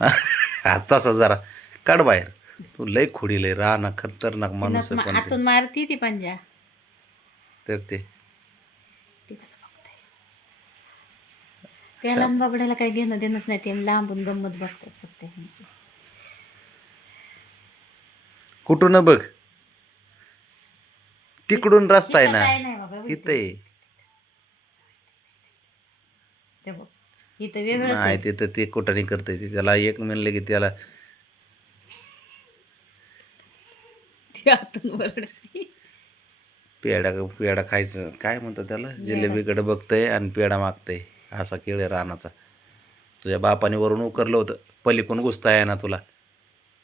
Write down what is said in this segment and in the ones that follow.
हा, तसा जरा काढ बाहेर. तू लय खोडी लय राहना खतरनाक ती माणूस आहे पण ते. आतून मारती ती पंजा. तर ते ती कसं बघताय त्याला आणि बाबड्याला काही घेणं देणंच नाही, ते लांबून गंमत बघतात फक्त ह्यांची. कुठून बघ, तिकडून रस्ता आहे इथं ना, काय नाही बाबा इथं इथे. आहे. ते बघ इथं वेगळंच नाही आहे. तिथं ते कुठं नाही करता ते, त्याला एक म्हणलं की त्याला ती आतून वरडते. पेढा पेढा खायचं काय म्हणतात त्याला, वेडा. जिलेबीकडे बघतंय आणि पेढा मागतंय. असा खेळ आहे रानाचा. तुझ्या बापाने वरून उकरलं होतं, पलीकडून घुसता आहे ना तुला.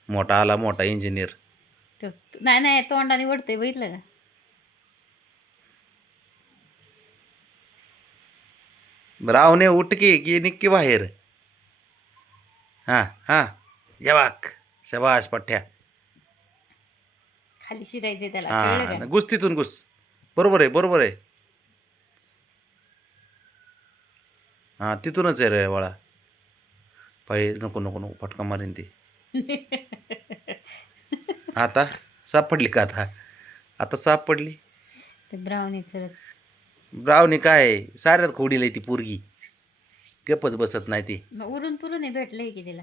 मोठा आला मोठा इंजिनियर. नाही नाही तोंडाने वडते बघितलं का. रावणे उठकी की निक्की बाहेर. हां हां, ये शबाश पठ्ठ्या. खाली शिरायचे त्याला कळलं का. हां घुस तिथून घुस. बरोबर आहे बरोबर आहे. हां तिथूनच आहे रे बाळा. पाय नको नको नको फटका मारीन ती. आता सापडली का आता, आता सापडली. ते ब्राउनी खरंच. ब्रावणी काय साऱ्यात खोडील ती पोरगी, गपच बसत नाही ती. मग उरून पुरून भेटलंय की तिला.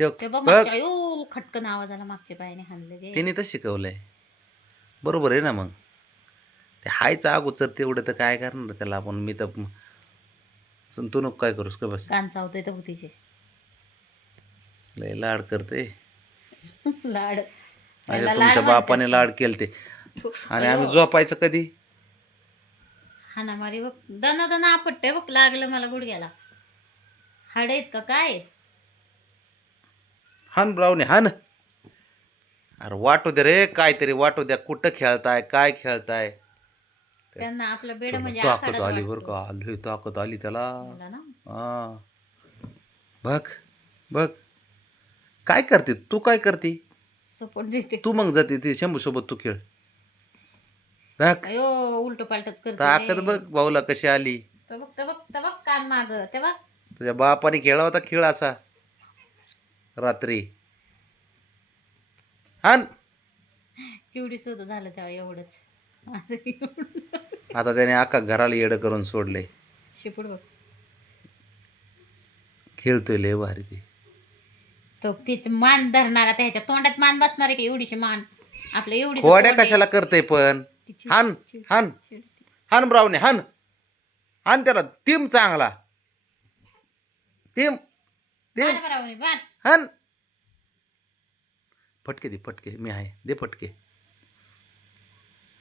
ते ते बघ बघ मागच्या यो खटकन आवाज आला मागच्या पायाने हाणलं गे. तिने तर शिकवलंय. बरोबर आहे ना मग. ते हायचं अगोदर तेवढं तर काय करणार त्याला आपण. मी तर संतूनक काय करूस का बस. कान चावतोय तर तिचे. लय लाड करते. लाड. अच्छा त्याला लाड तुमच्या म्हणतात बापाने का? लाड केलते. आणि आम्ही अयो. झोपायचं कधी. हाना मारी बघ दना दना आपटते बघ लागलं मला गुडघ्याला. हाड आहेत का काय आहेत? हान ब्रावणे हान. अरे वाटू दे रे, काहीतरी वाटू द्या. कुठं खेळताय काय खेळताय. त्यांना आपलं बेड त्याला म्हणजे ताकद आखाडच आली बरं वाटतो. का, लय ताकद आली त्याला. मला ना हा बघ बघ काय करते तू, काय करते सपोर्ट देते. तू. मग जाते ते शंभू सोबत तू खेळ. बघ अयो उलट पालटच करते ताकद बघ रे. भाऊला कशी आली. तर बघ कान माग ते बघ. तुझ्या बापाने खेळला होता खेळ असा रात्री. हान. केवढी सुद्धा झालं तेव्हा एवढंच. आता एवढं. आता त्याने अख्खा घराला येडं करून सोडले. शिपूड बघ. खेळतोय लय भारी ते. तो तिच मान धरणारा त्याच्या तोंडात मान बसणार आहे का एवढीशी मान. आपलं एवढीच खोड्या तोंड आहे. कशाला करतय पण. ती हान हान चिडती. हान ब्रावणे हान. हान त्याला टीम चांगला. टीम टीम मार बरं म्हणे, मार. हान. फटके दे फटके, मी आहे दे फटके.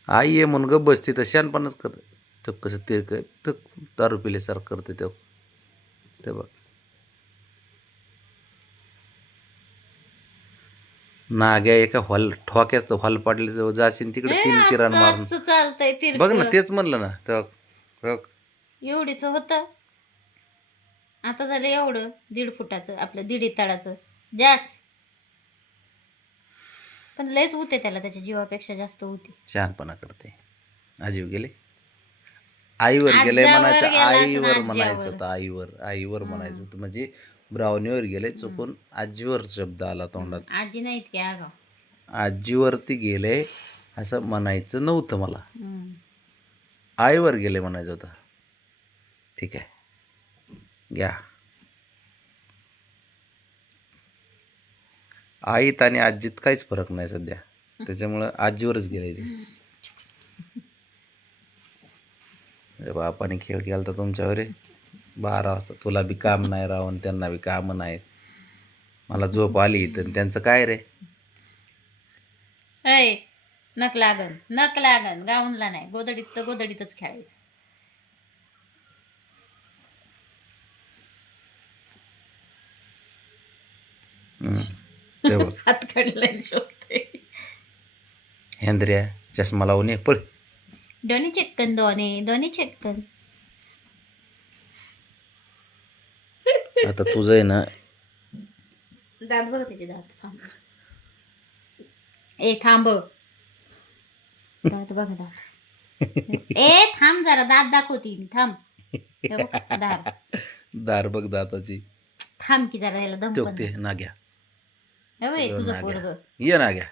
आई ये म्हणून गप बसते तर शहाणपणच करत. तर कसं ते तर दारू पिल्यासारखं करते ते बघ. नाग्या एका हॉल ठोक्याच हॉल पाडले जवळ जाशील तिकडे ए, 3 किरण असं मारून. असं चालतंय बघ तिरक. ना तेच म्हणलं ना तर बघ. एवढीच होतं. आता झालं एवढं 1.5 फुटाचं आपलं 1.5 तळाचं जास्त. पण लयच होते त्याला, त्याच्या जीवापेक्षा जास्त होती. शहाणपणा करते. आजीव गेले. आईवर गेलंय म्हणायचं, आजावर गेला असं आईवर म्हणायचं आज्यावर. होतं. आईवर आईवर म्हणायचं हम्म. होतं म्हणजे ब्रावणीवर गेलंय चुकून. आजीवर शब्द आला तोंडात. आजी नाहीत की आगाव. आजीवरती गेले असं म्हणायचं नव्हतं मला. आईवर गेले म्हणायचं होतं. ठीक आहे घ्या. आईत आणि आजीत काहीच फरक नाही सध्या, त्याच्यामुळं आजीवरच गेले ते. बापाने खेळ केला तर तुमच्यावर 12 वाजता. तुला बी काम नाही राहून त्यांना बी कामं नाहीत. मला झोप आली तर त्यांचं काय रे. ऐ नक लागन गाऊनला नाही, गोदडीत तर गोदडीतच खेळायचं. ते बघ हात काढलाय शोधते. हेंद्र्या चष्मा लावून ये पळ. दोन्ही चेक्कन दोन्ही चेक्कन. आता तुझं आहे ना. दात बघ त्याचे दात. थांब ए थांब. दात बघ दात. ए थांब जरा दात दाखवती थांब. हे बघ दात. दार बघ दाताची. थांब की जरा याला दम पण ते नाग्या हे बाई, तुझं नाग्या पोरग ये नाग्या